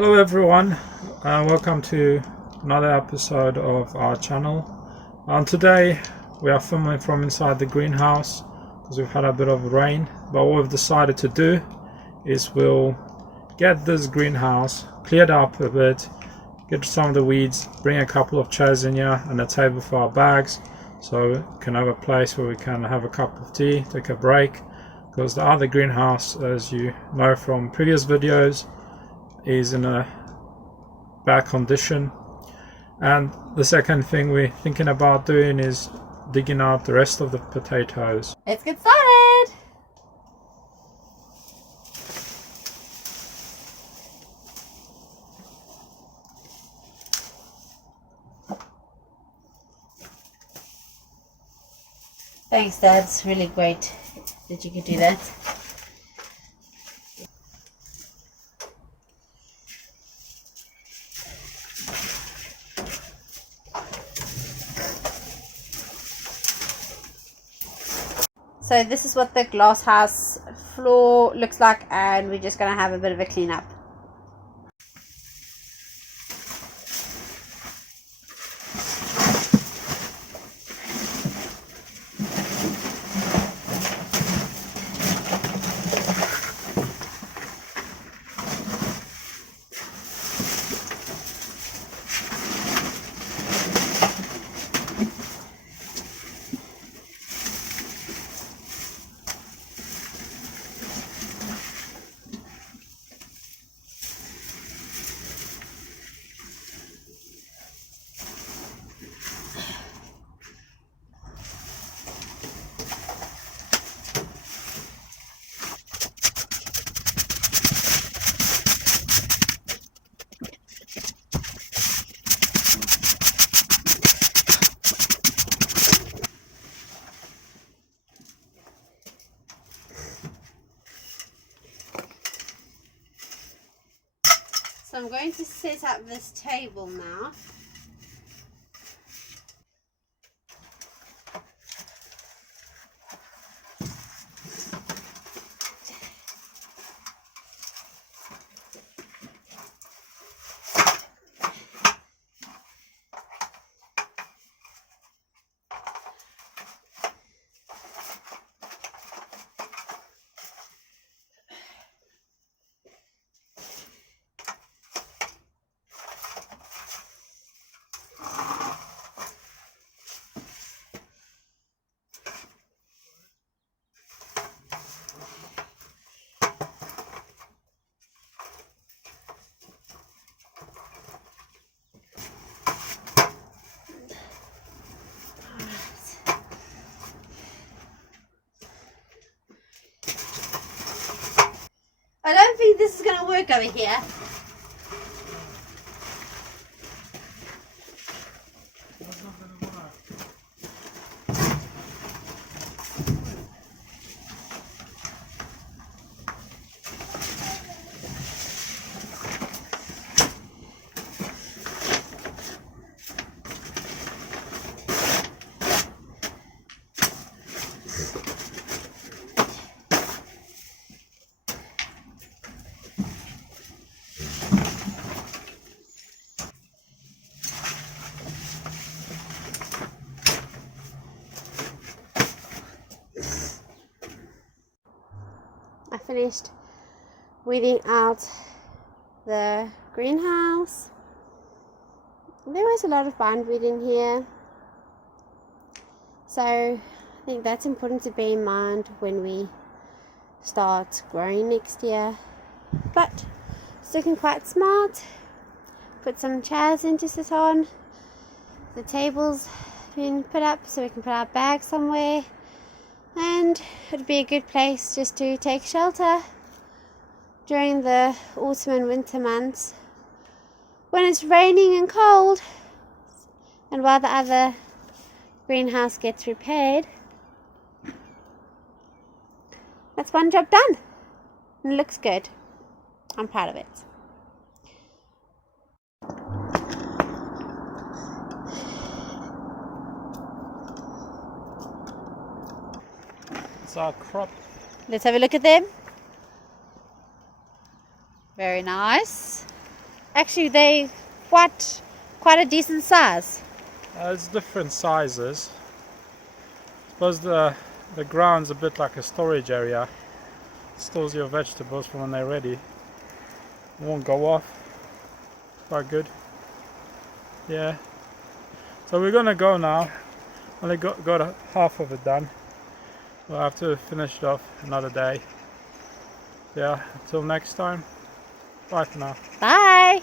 Hello everyone, welcome to another episode of our channel. Today we are filming from inside the greenhouse because we've had a bit of rain, but what we've decided to do is we'll get this greenhouse cleared up a bit, get some of the weeds, bring a couple of chairs in here and a table for our bags so we can have a place where we can have a cup of tea, take a break, because the other greenhouse, as you know from previous videos, is in a bad condition. And the second thing we're thinking about doing is digging out the rest of the potatoes. Let's get started! Thanks, Dad. It's really great that you could do that. So this is what the glass house floor looks like, and we're just going to have a bit of a clean up. So I'm going to set up this table now. I don't think this is going to work over here. I finished weeding out the greenhouse. There was a lot of bindweed in here, so I think that's important to bear in mind when we start growing next year. But it's looking quite smart. Put some chairs in to sit on. The table's been put up so we can put our bags somewhere. And it'd be a good place just to take shelter during the autumn and winter months when it's raining and cold, and while the other greenhouse gets repaired. That's one job done, and it looks good. I'm proud of it. It's our crop. Let's have a look at them. Very nice. Actually, they quite a decent size. It's different sizes. I suppose the ground's a bit like a storage area. It stores your vegetables for when they're ready. It won't go off. Quite good. Yeah. So we're gonna go now. Only got half of it done. We'll have to finish it off another day. Yeah, until next time. Bye for now. Bye.